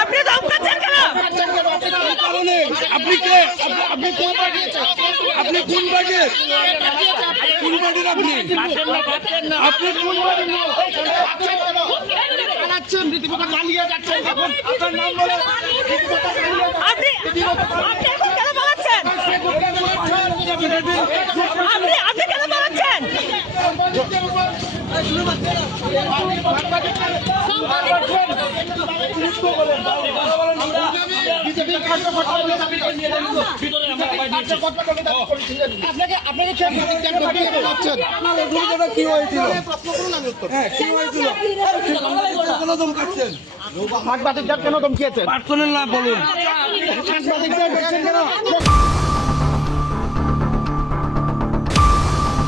আপনি ধমকাচ্ছেন কেন? আপনি কে? আপনি কোন পার্টির? আপনি কোন পার্টির? কোন পার্টির আপনি? আপনি কোন পার্টির? পালাচ্ছেন, রীতিমতো পালিয়ে যাচ্ছেন। আপনার নাম বলে আপনি এখন কেন পালাচ্ছেন? আপনি কেন পালাচ্ছেন? কি হয়েছিল? সাংবাদিকদের কেন ধমকিয়েছেন? পার্সোনাল না বলুন। সাংবাদিকদের কেন